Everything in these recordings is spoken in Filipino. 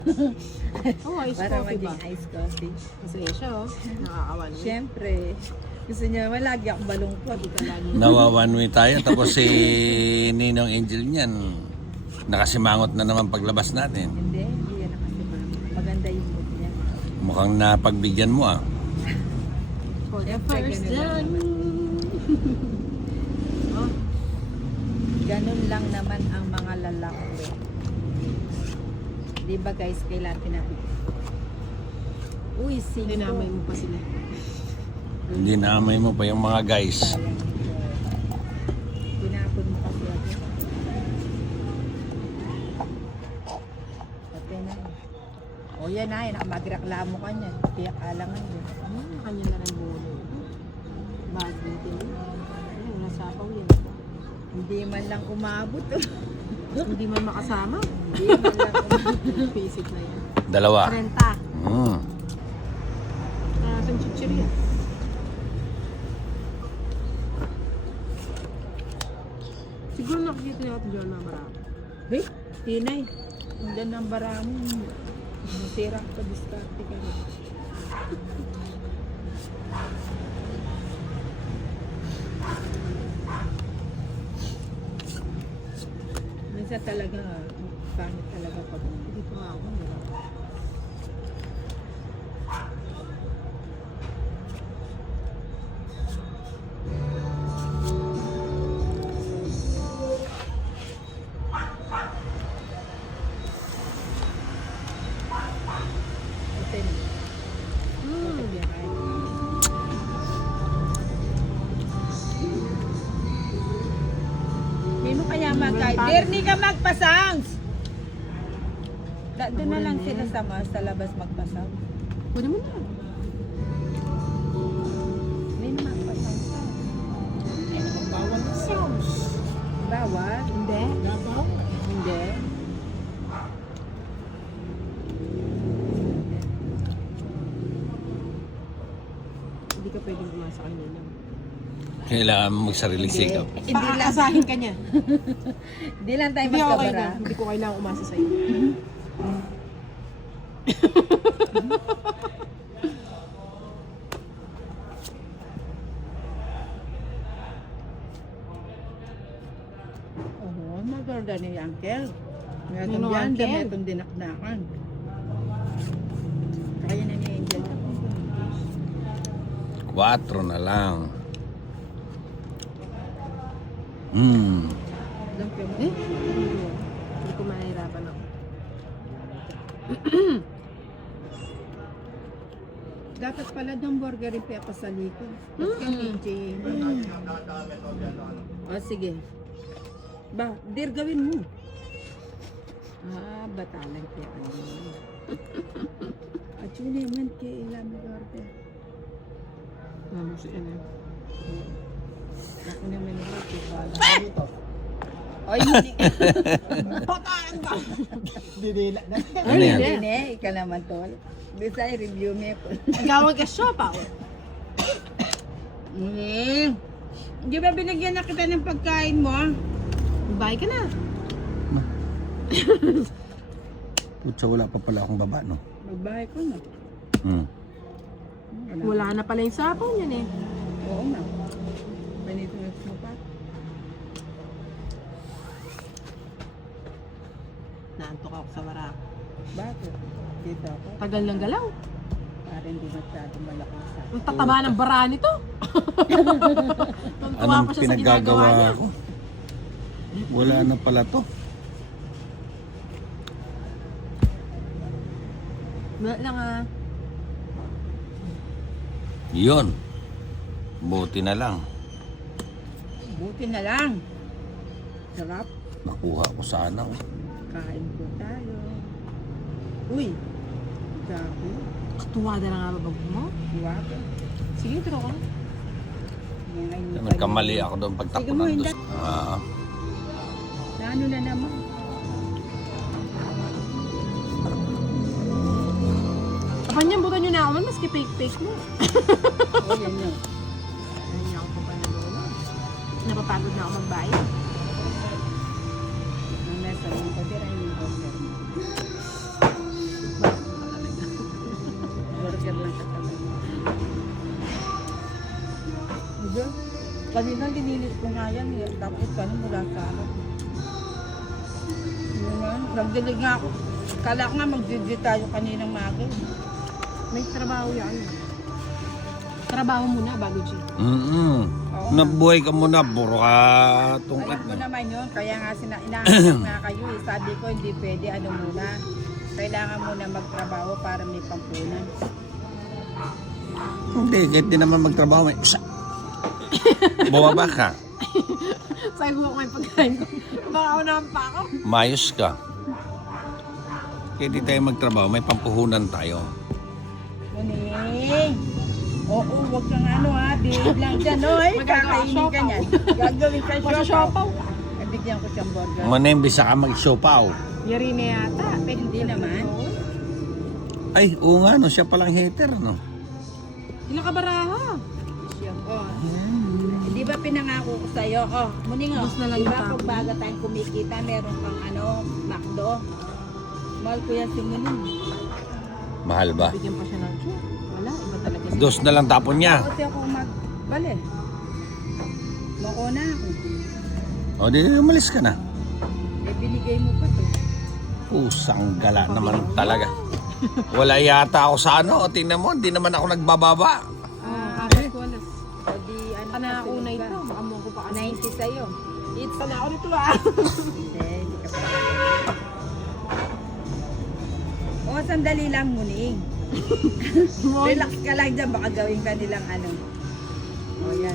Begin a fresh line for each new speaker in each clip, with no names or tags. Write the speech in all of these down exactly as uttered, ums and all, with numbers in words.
Oh, ice
Para
coffee ba?
maging iced coffee.
Masaya siya, oh. Nakakawan.
Siyempre, gusto niya malagi ako malungkot.
Hindi ka lagi.
Nawawan way tayo. Tapos si Ninong Angel niyan, nakasimangot na naman paglabas natin.
Hindi, hindi yan nakasimama. Maganda yung mood niya.
Mukhang napagbigyan mo ah.
For the
Siyempre,
first
ganun lang
time.
Oh, ganun lang naman ang mga lalaki. Di ba guys, kailan tinabi? Uy, singko.
Dinamay mo pa sila.
Hindi naamay mo pa yung mga guys.
Sayang. Tinapon mo kasi ako. Pati na eh. O yan na, yun. Magreklamo ka niyan. Piyak alangan din.
Hmm, kanya na rin bulo. Bagay din. Ayun, nasapaw yan.
Hindi man lang umabot.
Hindi man makasama.
Hindi man lang umabot.
Basic na yan.
Dalawa.
Renta.
Hmm.
Nasaan chichirya? Siguro nakikita niya ito dyan na marami.
Hey, Tinay. Hanggang ng baramo. Masira ka, diskarte ka rin. Minsan talaga, pangit talaga pag
Hindi ko nga ako.
open. Open yan, ay. Hindi mo kaya magkay. Dirni ka magpasangs! Da, doon na lang sila sa, mas- sa labas magpasang.
Pwede mo na.
Hindi na magpasang ka.
Bawal na sauce.
Bawal?
Hindi. Dabaw?
Hindi.
Hindi ka pwedeng umasa kanina.
Kailangan mo magsarili sigaw.
Hindi lang,
Paasahin ka niya.
hindi lang tayo
Hindi ako
magkabara.
kailangan. Hindi ko kailangan umasa sa'yo.
Oo, maganda ni Uncle. Meron
Nino,
yan,
Uncle?
metong dinakdakan. Kaya na ni Angel.
Quatro na lang. Hmm.
Alam ko mo.
Eh? Hindi ko mahirapan ako.
Dapat pala ng burger yung pa sa likod. Tapos kang K J. O sige. Ba, dir gawin mo. Ah, batalan kaya ano. At yun naman kaya ilam burger.
Alam mo si ano.
Ako naman yung burger. Oy, hindi.
Patayan ka!
Didila na.
Ano yan?
Hindi na, ikaw naman tol. Bisa i-review mo ako.
Gawag ka siya pa.
Hmm. Di ba binigyan na kita ng pagkain mo?
Bye ka na.
Putsa, wala pa pala akong baba, no?
Magbahay ko na.
Hmm.
Wala.
Wala na pala yung sapaw niyan eh.
Oo nga. Panito na mo pa.
Naantok ako sa wara.
Bakit? Dito ako.
Tagal ng galaw.
Para hindi masyadong malaki sa
Ang tataba ng bara nito. Tuntua
Anong
pa siya sa ginagawa
pinaggagawa
niya.
ko? Wala na pala to.
Wala lang ah.
Yun. Buti na lang.
Buti na lang. Sarap.
Nakuha ko sana. Oh.
Kain po tayo. Uy. Gabi.
Katuwada na nga babag mo.
Guwapo.
Sige, turo ka.
Yan ay
Nagkamali ako doon pagtapo
Sige mo,
ng
hindi.
dos. Ah,
Na ano na naman.
Kapanyan, butan nyo na ako man, maski fake-fake mo.
Oo, yan yun.
Ayun niya ako papanalo. Napapagod na ako magbayad.
Ang nasa yung kabira yung order mo. Kanina dinilis ko nga yan eh. Tapos kanina mula sa akin. Yun nga, nagdilig nga ako. Kala ko nga mag-digit tayo kaninang maga. eh.
May trabaho yan. Trabaho muna bago G.
Mm-mm.
Oo.
Nabuhay ka muna, puro ka tungkit
Alam ko
na.
naman yun. Kaya nga sina inahanap nga kayo eh. Sabi ko hindi pwede ano muna. Kailangan muna magtrabaho para may pampunan.
Hindi, kahit di naman magtrabaho, may isa. Bumaba ka,
Sabi ko may pagkain ko. Baka ako naman pa ako.
mayos ka. Kaya di tayo magtrabaho, may pampuhunan tayo.
Muning! Oo, wag kang ano ha. Bihig lang dyan, oy. Kakainin ka niyan. Gagawin ka siopaw.
Masasyopaw.
Eh, bigyan ko siyang burger.
Manem, bisa ka mag-siopaw.
Yari na yata. Pwede
Hindi naman.
Ay, oo nga, no, siya palang hater, no?
Ilang kabaraha?
Siya ko. Di ba pinangako ko sa'yo? Oh, muning oh.
Bus na lang
Di ba
yung
pag baga tayong kumikita, meron kang ano, McDo. Mahal ko yan si Muning.
Mahal ba?
Bigyan pa siya ng cake. Wala, iba talaga siya.
Dos na lang tapon niya.
Kasi ako magbali. Mako na ako.
O, di umalis ka na.
Eh, binigay mo pa to.
Pusang gala naman talaga. Wala yata ako sa ano. O, tingnan mo, di naman ako nagbababa.
Ah, kapit ko alas.
O di, ano
Pana
kasi
ako na
iba?
ito. Baka mo ko pa kasi.
ninety sa'yo.
Eat pa na ako nito ah.
Hindi, hindi ka pa. O, sandali lang, Muning. Relax ka lang dyan, baka gawin ka nilang ano. O, yan.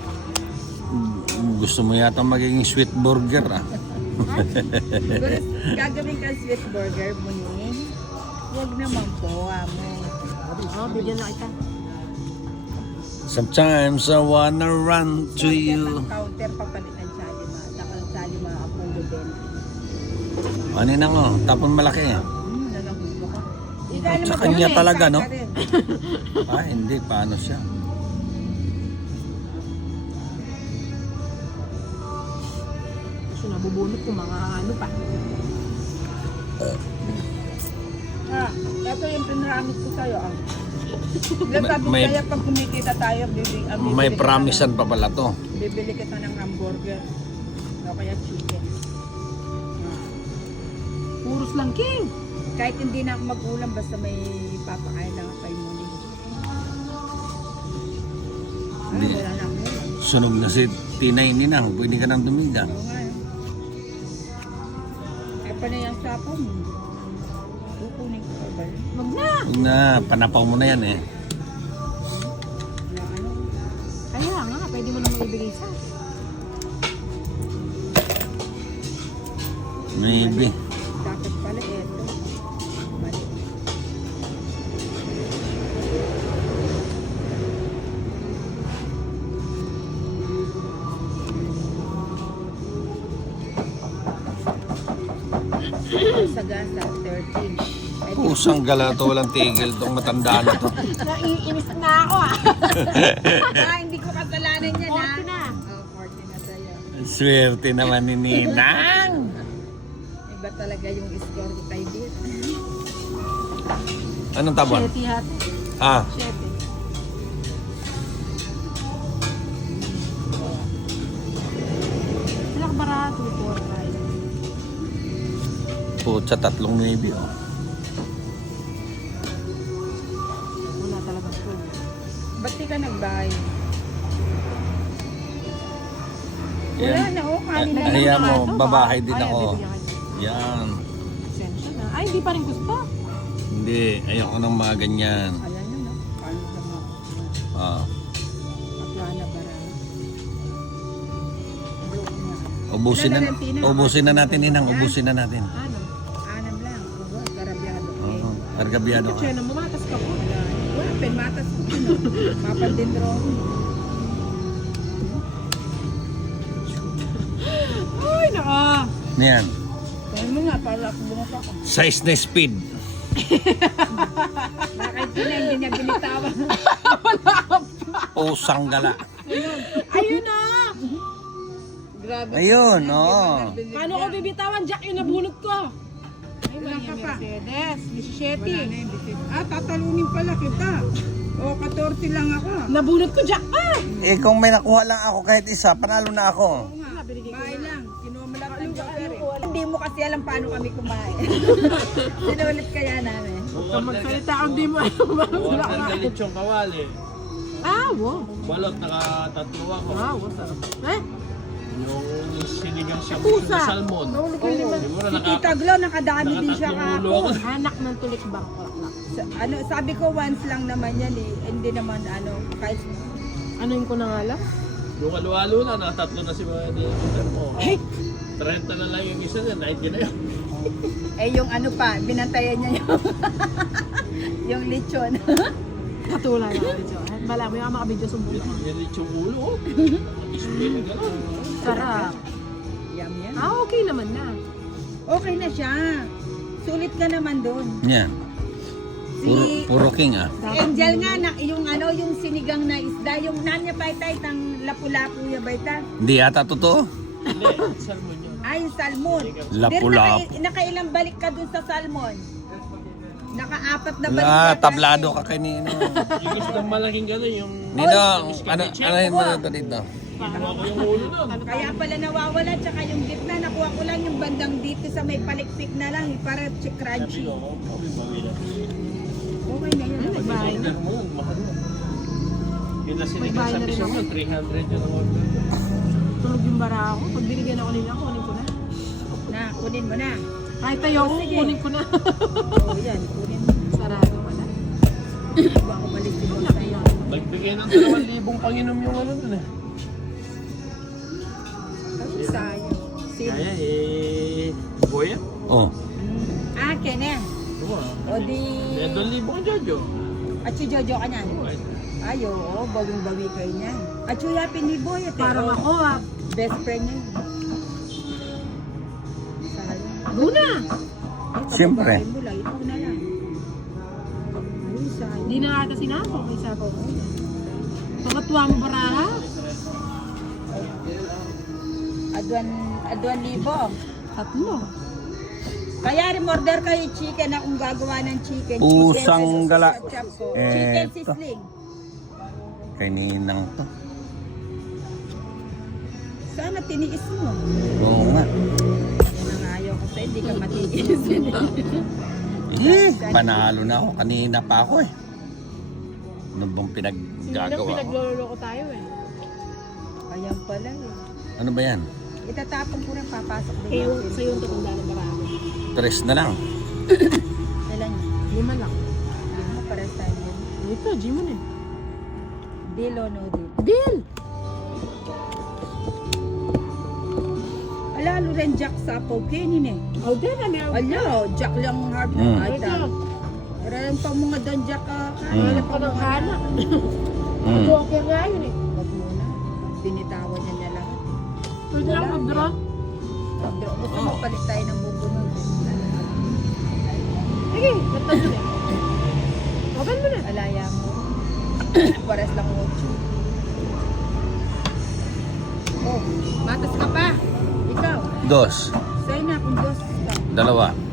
Gusto mo yata magiging sweet burger, ah.
Gusto, gagawin ka sweet burger, Muning. Huwag naman po, amo.
Oh, bigyan na kita.
Sometimes I wanna run to you.
Counter papalit ng Chalima. Saka ang Chalima, Apollo Ben.
Ano na nga, tapon malaki. Ah,
Hmm, nalahulo ka. Ika
Sa
naman
kanya
kami,
talaga,
kain
no?
ka rin.
ah hindi, paano siya?
Kasi nabubunot ko mga ano pa.
Ah, ito yung pinramit ko sa'yo. Ah. Sabi
May-
kaya pag kumikita tayo, bibig, ah, bibili
May
kita
promisean pa pala to.
ng- Bibili kita ng hamburger. O kaya chicken. Ah.
Puros lang king.
Kahit hindi na ako mag-ulam, basta may papakain lang ako kay Muning. Ah,
Hindi.
wala na ako ulam.
Sunog na si Tinay Ninang, pwede ka nang dumiga.
Oo nga eh. Ay pa na yung sapo mo. Kukunin ko pa ba yun?
Wag na.
Huwag na, panapaw mo na yan eh.
Na ano?
Kaya nga, pwede mo namang ibigay sa.
Maybe.
Dapat pala eto. Mali. Sa gasa, thirteen. Ay, di-
Pusang gala to, walang tigil tong matanda na to.
Naiinis na ako ah.
Ah, hindi ko kasalanan yan, ha?
forty na.
Oh, forty na sa'yo.
Swerte naman ni Ninang.
Iba talaga yung score ko kay Dit.
Anong tabon?
Shetty hat.
Ah,
Shetty. Ilang kabaraha? two, four, five.
putsa, tatlong maybe. Oh.
Wala talaga full.
Ba't di ka nagbahay? Wala
Yan.
na, oh. Kanin na
Ah,
lang.
Ayan
na
mo,
ito,
babahay
baka-
din
ay,
ako.
bibigyan ka niya.
Yan.
Pasensya na. Ay, hindi pa rin gusto.
Hindi, ayoko ng mga ganyan.
Alam nyo, no? Kanin sa mga
Ah.
paplana para.
Ubusin na,
Ilan na lang, Tina?
ubusin na natin, Ninang. Ubusin na natin.
Ano?
Anam lang. Ugo, karabyado.
Oo, kargabyado ka.
Kaya na mumatas ka po.
Wala. Wala, penmatas ko yun, no? Mapaldindro.
Ay, naka.
Yan.
Kaya mo nga, para ako bumapa ko.
Size na speed.
Bakit yun na, hindi niya binitawan.
Pusang gala.
Ayun na.
Grabe.
Ayun, oo.
Paano ko bibitawan, Jack, yung nabunot ko? Ay,
Wala ka pa.
Mercedes,
Wala
Shetty.
na yun, bisit. Ah, tatalunin pala kita. O, fourteen lang ako.
Nabunot ko jackpot!
Eh kung may nakuha lang ako kahit isa, panalo na ako.
Oo nga, bahay lang. Kinuha mo lang ng joker eh. Hindi mo kasi alam paano kami kumain. Sinulit kaya namin.
Kung magsalita kang di mo alam ba?
Buwan ng galit yung kawali.
Ah, wow.
Balot, nakatatlo ako.
Wow, sarap. Eh?
Yung sinigang siya
Pusa.
na salmon.
Nahulog yung lima.
Di mo na
Si
naka...
Tita Glo, nakadami din siya
Nakatatlong ulo
kako.
ako.
Anak ng tulik bangklak.
Sa, ano, sabi ko once lang naman yan eh. Hindi naman ano, kahit
Ano yung ko na nga lang?
Yung alu-alu na, nakatatlo na si mga dinner mo.
Hey!
thirty na lang yung isa niya, ninety na yun.
eh yung ano pa, binantayan niya yung yung lechon.
Katulad na video. Bala mo yung makabidyo sumbong ka.
Yan yung ulo. oh. Spin na gano'n.
Sarap.
Yum yan.
Ah, okay naman na.
Okay na siya. Sulit ka naman doon.
Yan. Puro,
Si
puro king ah.
Angel nga na yung ano yung sinigang na isda, yung nanya baita itang lapu-lapu ya baita.
Hindi yata totoo.
Hindi, salmon yun.
Ay, yung salmon.
Lapu-lapu.
Naka, nakailang balik ka dun sa salmon? Nakaapat na balik
Ah,
ka.
tablado ka kay Nino.
Yung isang malaking gano'n, yung...
Nino, ano, ano yun mo dito dito?
Kinuha ko yung ulo nun.
Kaya pala nawawala, tsaka yung gitna, nakuha ko lang yung bandang dito sa may palikpik na lang, eh, para chi-
Sabi
crunchy.
ko, oh, bawi na.
Okay na yun.
Nagbahay na.
Order mo yun, mahal na. Yun na
May
sinigang
bahay
sa
na rin
piso
ako.
mo, three hundred yun ang order.
Tulog yung bara ako. Pag binigyan ako nila, kunin ko na.
Na, kunin mo na.
Kahit tayo ako,
Sige.
kunin ko na.
Oo, yan, kunin mo.
Sarado pala.
Bago ako balik din mo
Laki yan.
Nagbigay ng dalawang libong panginom yung ano dun eh.
Ay, sayang. Sin.
Kaya eh, boya.
Oh.
Ah, kene.
Oo ah.
O di...
May dalawang libong ang Jojo.
At si Jojo ka niyan. Ay, oo, bawing-bawi kayo niyan. At yung yapin ni Boy, ate.
Parang
oh,
ako ah.
Best friend niya. Sayang.
Guna!
Ay,
Siyempre.
kababae mo lang, ikaw na lang. Ay, sayang.
Hindi na ata sinako. May sako. Pagkatuwa mo baraha.
Adwan, adwan libo.
Tatlo.
Kaya remorder kayo chicken akong gagawa ng chicken.
Pusang
chicken,
gala.
sa chop ko.
Eto.
Chicken sisling.
Kay Ninang to.
Sana tiniis mo.
Oo nga.
Yan ang ayaw ko sa'yo, hindi ka matiis.
Eh, panalo na ako. Kanina pa ako eh. Ano bang
Sinang
pinaggagawa ko?
pinagloloko tayo eh.
Ayan pala eh.
Ano ba yan?
Itatapon ko rin, papasok din.
Eh,
natin.
sa'yo yung tatanda ng baraha.
Tres na lang.
Ilan yun?
Lima lang.
Hindi mo, pares tayo yun.
Ito, Jimon eh.
Deal o no deal?
Deal!
Ala, ano rin Jack sa Pokinin eh.
Oh, din na meron.
Ala, Jack lang hard
Mm.
na
Ito.
ata. Pero yung pang mga doon Jack ka.
Mm.
Hanap ka ng hanap.
Mm.
Joker nga yun eh.
Wag muna. Binitawan niya niya lahat.
Pwede lang mag-draw.
Pag- Gusto mo palit tayo ng bubunod.
Sige, ganda yun eh. Open mo na.
Alaya mo. Pares lang ocho. Oh, matas ka pa. Ikaw.
Dos.
Sa'yo na kung dos ka.
Dalawa.